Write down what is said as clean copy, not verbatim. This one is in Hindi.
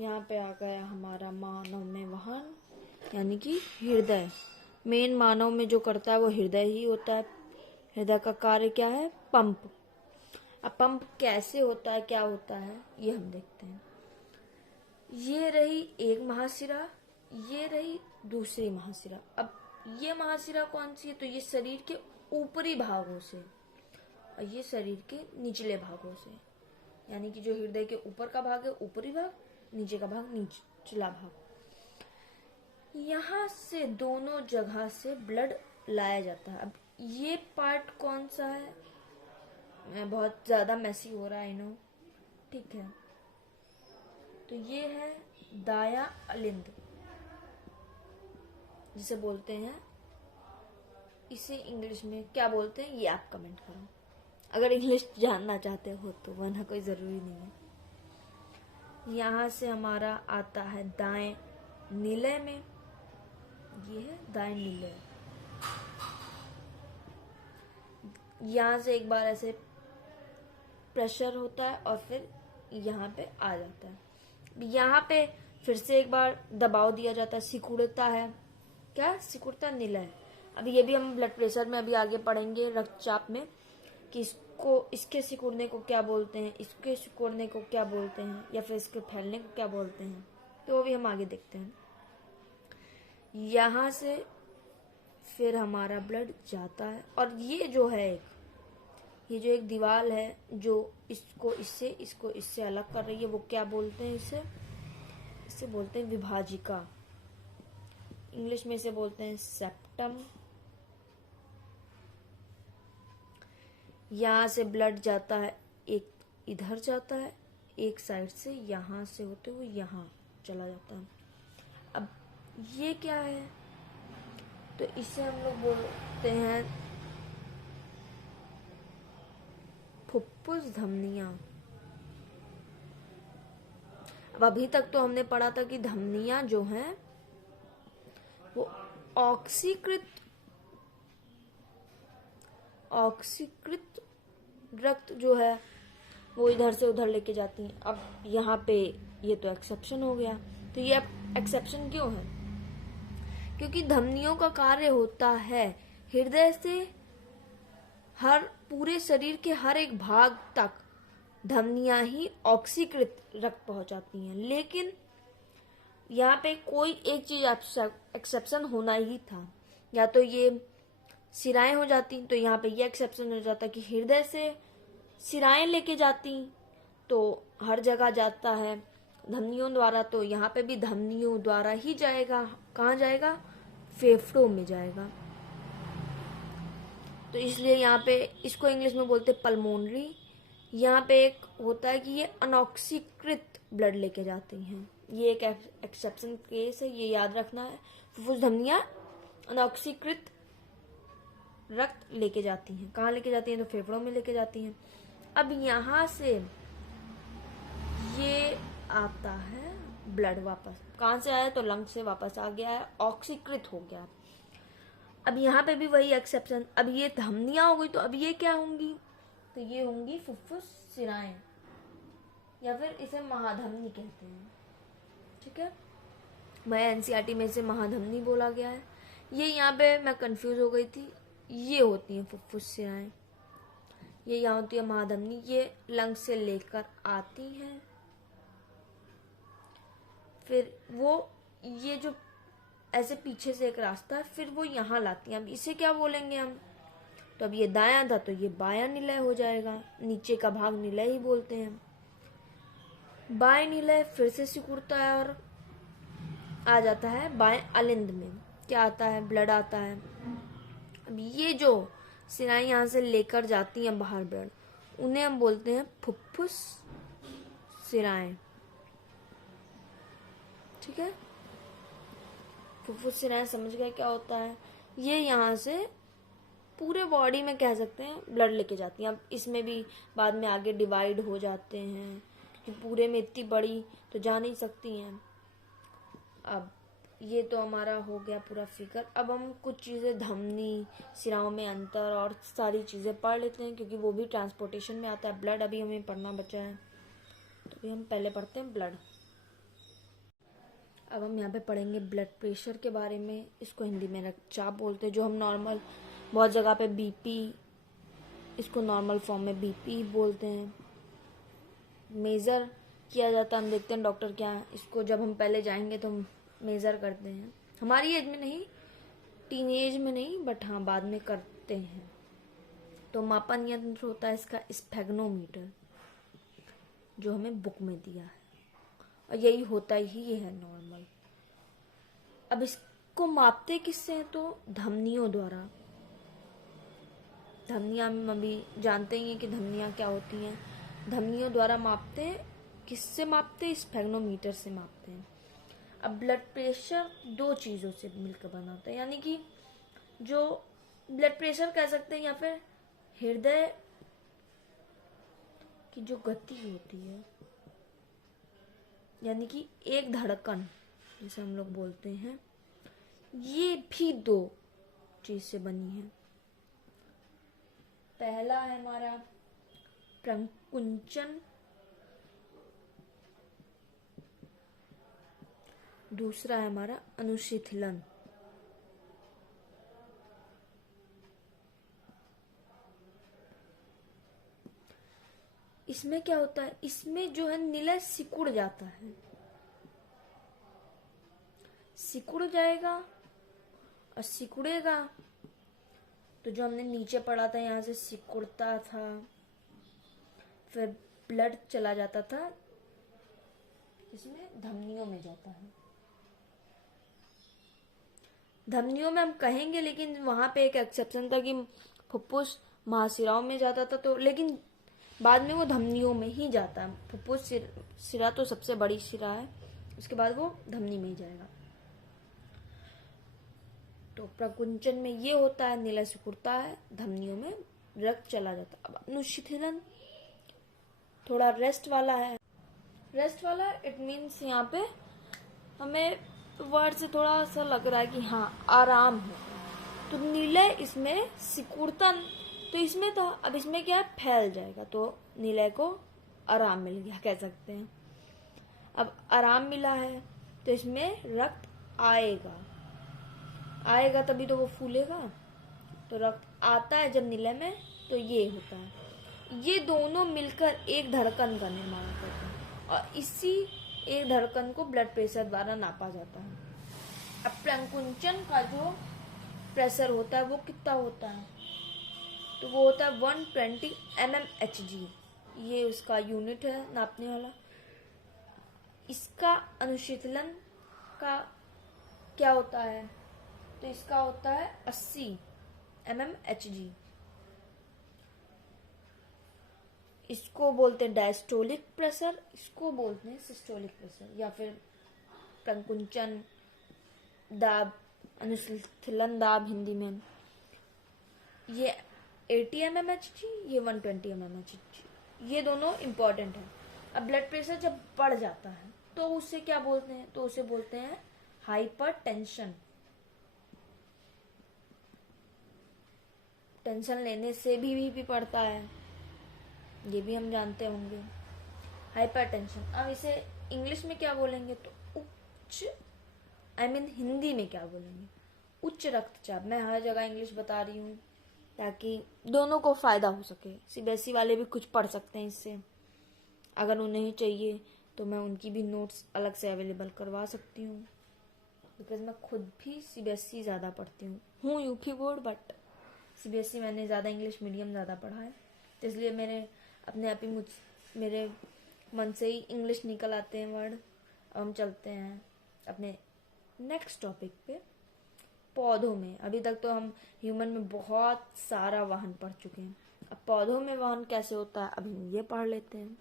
यहाँ पे आ गया हमारा मानव में वाहन यानी कि हृदय। मेन मानव में जो करता है वो हृदय ही होता है। हृदय का कार्य क्या है? पंप। अब पंप कैसे होता है, क्या होता है, ये हम देखते हैं। ये रही एक महाशिरा, ये रही दूसरी महाशिरा। अब ये महाशिरा कौन सी है? तो ये शरीर के ऊपरी भागों से और ये शरीर के निचले भागों से, यानी कि जो हृदय के ऊपर का भाग है ऊपरी भाग, नीचे का भाग निचला भाग। यहाँ से दोनों जगह से ब्लड लाया जाता है। अब ये पार्ट कौन सा है? मैं बहुत ज्यादा मैसी हो रहा है, नो, ठीक है। तो ये है दाया अलिंद जिसे बोलते हैं। इसे इंग्लिश में क्या बोलते हैं ये आप कमेंट करो, अगर इंग्लिश जानना चाहते हो तो, वरना कोई जरूरी नहीं है। यहाँ से हमारा आता है दाएं निलय में, ये है दाएं निलय। यहाँ से एक बार ऐसे प्रेशर होता है और फिर यहाँ पे आ जाता है। यहाँ पे फिर से एक बार दबाव दिया जाता है, सिकुड़ता है। क्या सिकुड़ता? निलय। अभी ये भी हम ब्लड प्रेशर में अभी आगे पढ़ेंगे, रक्तचाप में, कि इसके सिकुड़ने को क्या बोलते हैं, इसके सिकुड़ने को क्या बोलते हैं, या फिर इसके फैलने को क्या बोलते हैं, तो वो भी हम आगे देखते हैं। यहाँ से फिर हमारा ब्लड जाता है और ये जो है ये जो एक दीवार है जो इसको इससे अलग कर रही है, वो क्या बोलते हैं? इसे बोलते हैं विभाजिका। इंग्लिश में इसे बोलते हैं सेप्टम। यहाँ से ब्लड जाता है, एक इधर जाता है, एक साइड से यहाँ से होते हुए यहाँ चला जाता है। अब ये क्या है? तो इसे हम लोग बोलते हैं फुफ्फुस धमनियां। अब अभी तक तो हमने पढ़ा था कि धमनियां जो हैं वो ऑक्सीकृत रक्त जो है वो इधर से उधर लेके जाती हैं। अब यहाँ पे ये तो एक्सेप्शन हो गया। तो ये एक्सेप्शन क्यों है? क्योंकि धमनियों का कार्य होता है हृदय से हर पूरे शरीर के हर एक भाग तक धमनियां ही ऑक्सीकृत रक्त पहुंचाती हैं। लेकिन यहाँ पे कोई एक चीज एक्सेप्शन होना ही था, या तो ये सिराएं हो जाती, तो यहाँ पे ये एक्सेप्शन हो जाता कि हृदय से सिराएं लेके जाती तो हर जगह जाता है धमनियों द्वारा, तो यहाँ पे भी धमनियों द्वारा ही जाएगा। कहाँ जाएगा? फेफड़ों में जाएगा। तो इसलिए यहाँ पे इसको इंग्लिश में बोलते पल्मोनरी। यहाँ पे एक होता है कि ये अनऑक्सीकृत ब्लड लेके जाते हैं, ये एक एक्सेप्शन केस है, ये याद रखना है। फुफ्फुस धमनियां अनऑक्सीकृत रक्त लेके जाती हैं। कहाँ लेके जाती हैं? तो फेफड़ों में लेके जाती हैं। अब यहाँ से ये आता है ब्लड वापस, कहाँ से आया? तो लंग से वापस आ गया है, ऑक्सीकृत हो गया। अब यहाँ पे भी वही एक्सेप्शन। अब ये धमनियां हो गई, तो अब ये क्या होंगी? तो ये होंगी फुफ्फुस सिराएं, या फिर इसे महाधमनी कहते हैं। ठीक है, मैं एनसीईआरटी में इसे महाधमनी बोला गया है। ये यहाँ पे मैं कंफ्यूज हो गई थी। ये होती है फुफ्फुस सिराएं, ये यहाँ होती है महाधमनी। ये लंग से लेकर आती हैं, फिर वो ये जो ऐसे पीछे से एक रास्ता है, फिर वो यहाँ लाती हैं। अब इसे क्या बोलेंगे हम? तो अब ये दायां था तो ये बायां निलय हो जाएगा, नीचे का भाग निलय ही बोलते हैं। बाएं निलय फिर से सिकुड़ता है और आ जाता है बाएं अलिंद में। क्या आता है? ब्लड आता है। अब ये जो सिराएं यहाँ से लेकर जाती हैं बाहर ब्लड, उन्हें हम बोलते हैं फुफ्फुस सिराएं। ठीक है, फुफ्फुस सिराएं समझ गए क्या होता है? ये यहाँ से पूरे बॉडी में कह सकते हैं ब्लड लेके जाती हैं। अब इसमें भी बाद में आगे डिवाइड हो जाते हैं कि पूरे में इतनी बड़ी तो जा नहीं सकती हैं। अब ये तो हमारा हो गया पूरा फिगर। अब हम कुछ चीज़ें धमनी, सिराओं में अंतर और सारी चीज़ें पढ़ लेते हैं, क्योंकि वो भी ट्रांसपोर्टेशन में आता है। ब्लड अभी हमें पढ़ना बचा है, तो अभी हम पहले पढ़ते हैं ब्लड। अब हम यहाँ पे पढ़ेंगे ब्लड प्रेशर के बारे में। इसको हिंदी में रक्तचाप बोलते हैं, जो हम नॉर्मल बहुत जगह पे बीपी, इसको नॉर्मल फॉर्म में बीपी बोलते हैं। मेज़र किया जाता है, हम देखते हैं डॉक्टर क्या है, इसको जब हम पहले जाएंगे तो हम मेज़र करते हैं, हमारी एज में नहीं, टीन एज में नहीं, बट हाँ बाद में करते हैं। तो मापन यंत्र होता है इसका स्फेग्नोमीटर, जो हमें बुक में दिया है, और यही होता ही है नॉर्मल। अब इसको मापते किससे हैं? तो धमनियों द्वारा। धमनियां हम अभी जानते ही हैं कि धमनियां क्या होती हैं। धमनियों द्वारा मापते हैं। किससे मापते हैं? स्फेग्नोमीटर से मापते हैं। अब ब्लड प्रेशर दो चीज़ों से मिलकर बना होता है, यानी कि जो ब्लड प्रेशर कह सकते हैं, या फिर हृदय की जो गति होती है, यानी कि एक धड़कन जिसे हम लोग बोलते हैं, ये भी दो चीज से बनी है। पहला है हमारा प्रकुंचन, दूसरा है हमारा अनुशीतलन। इसमें क्या होता है? इसमें जो है निलय सिकुड़ जाता है, सिकुड़ जाएगा, और सिकुड़ेगा तो जो हमने नीचे पढ़ा था, यहाँ से सिकुड़ता था, फिर ब्लड चला जाता था, इसमें धमनियों में जाता है। धमनियों में हम कहेंगे, लेकिन वहां पे एक एक्सेप्शन था कि फुफ्फुस महाशिराओं में जाता था, तो लेकिन बाद में वो धमनियों में ही जाता है। फुफ्फुस शिरा तो सबसे बड़ी शिरा है, उसके बाद वो धमनी में ही जाएगा। तो प्रकुंचन में ये होता है, निलय सिकुड़ता है, धमनियों में रक्त चला जाता है। अब अनुशीतलन थोड़ा रेस्ट वाला है। रेस्ट वाला इट मीन्स यहाँ पे हमें वर्ड से थोड़ा सा लग रहा है कि हाँ आराम है। तो निलय इसमें सिकुड़ता तो इसमें था, अब इसमें क्या है? फैल जाएगा, तो निलय को आराम मिल गया कह सकते हैं। अब आराम मिला है तो इसमें रक्त आएगा, आएगा तभी तो वो फूलेगा। तो रक्त आता है जब निलय में, तो ये होता है। ये दोनों मिलकर एक धड़कन का निर्माण करते हैं, और इसी एक धड़कन को ब्लड प्रेशर द्वारा नापा जाता है। अब प्रकुंचन का जो प्रेशर होता है वो कितना होता है? तो वो होता है 120 mmHg, ये उसका यूनिट है नापने वाला। इसका अनुशीतलन का क्या होता है? तो इसका होता है 80 mmHg। इसको बोलते हैं डायस्टोलिक प्रेशर, इसको बोलते हैं सिस्टोलिक प्रेशर, या फिर प्रकुंचन दाब, अनुशीतलन दाब हिंदी में। ये 80 mmHg, ये 120 mmHg, ये दोनों इंपॉर्टेंट है। अब ब्लड प्रेशर जब बढ़ जाता है तो उसे क्या बोलते हैं? तो उसे बोलते हैं हाइपरटेंशन। टेंशन लेने से भी बीपी बढ़ता है, ये भी हम जानते होंगे, हाइपरटेंशन। अब इसे इंग्लिश में क्या बोलेंगे? तो उच्च, हिंदी में क्या बोलेंगे? उच्च रक्तचाप। मैं हर जगह इंग्लिश बता रही हूँ ताकि दोनों को फायदा हो सके। सीबीएसई वाले भी कुछ पढ़ सकते हैं इससे, अगर उन्हें चाहिए तो मैं उनकी भी नोट्स अलग से अवेलेबल करवा सकती हूँ, बिकॉज मैं खुद भी सीबीएसई ज़्यादा पढ़ती हूँ यूपी बोर्ड, बट सीबीएसई मैंने ज़्यादा इंग्लिश मीडियम ज़्यादा पढ़ा है, तो इसलिए मेरे अपने आप ही मेरे मन से ही इंग्लिश निकल आते हैं वर्ड। अब हम चलते हैं अपने नेक्स्ट टॉपिक पे, पौधों में। अभी तक तो हम ह्यूमन में बहुत सारा वाहन पढ़ चुके हैं, अब पौधों में वाहन कैसे होता है अभी हम ये पढ़ लेते हैं।